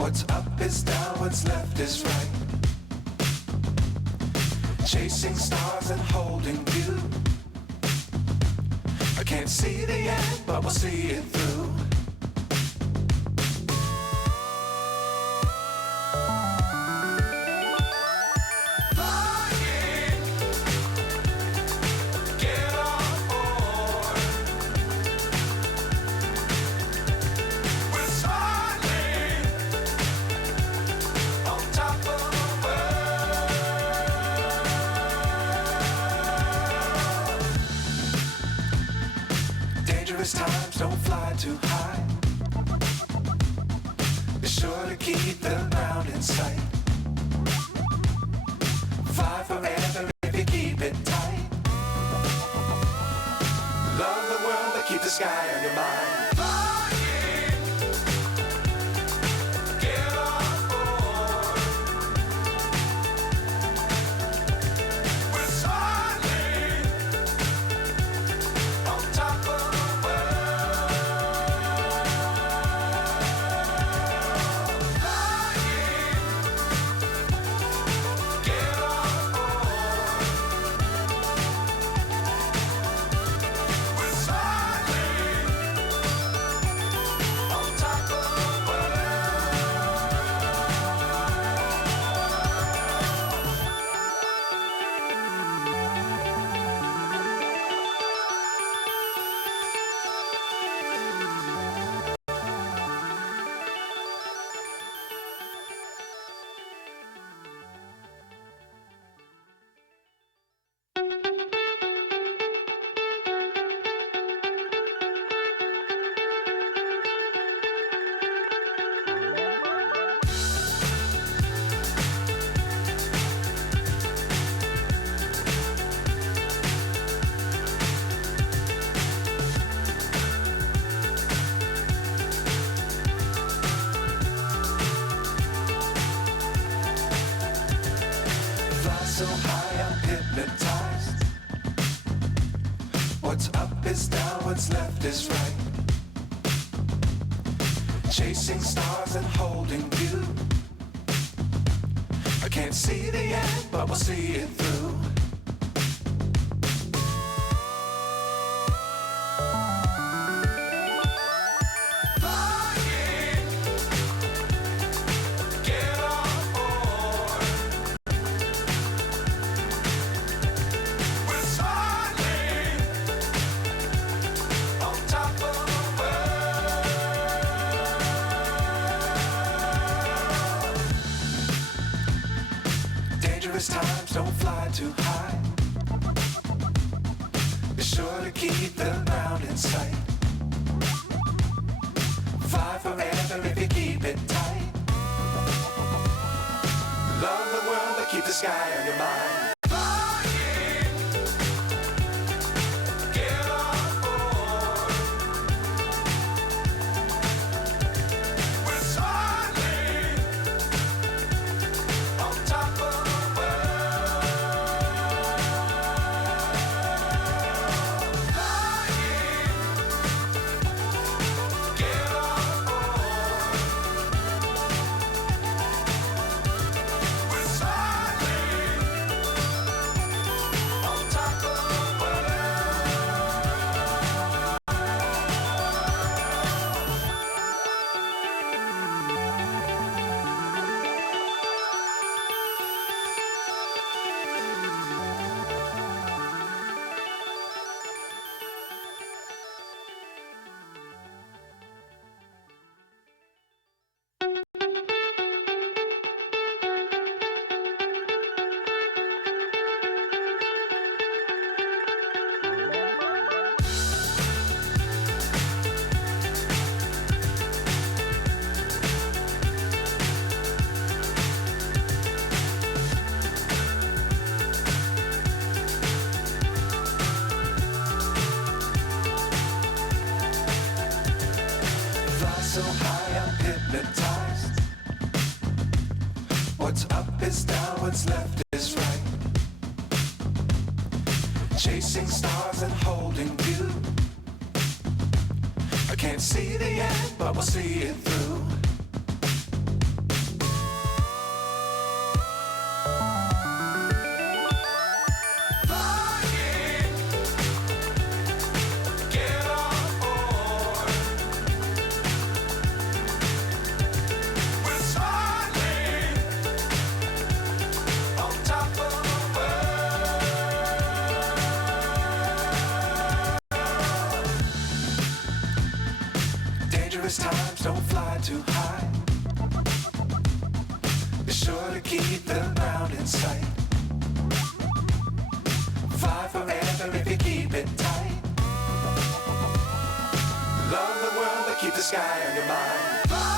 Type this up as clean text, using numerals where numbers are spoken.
What's up is down, what's left is right. Chasing stars and holding you. I can't see the end, but we'll see it through. Times don't fly too high. Be sure to keep the ground in sight. Fly forever if you keep it tight. Love the world but keep the sky on your mind. So high I'm hypnotized. What's up is down, what's left is right. Chasing stars and holding you. I can't see the end, but we'll see it through. Times don't fly too high. Be sure to keep the ground in sight. Fly forever if you keep it tight. Love the world but keep the sky on your mind. So high I'm hypnotized. What's up is down, what's left is right. Chasing stars and holding you. I can't see the end, but we'll see it through. times, don't fly too high. Be sure to keep the ground in sight. Fly forever if you keep it tight. Love the world, but keep the sky on your mind.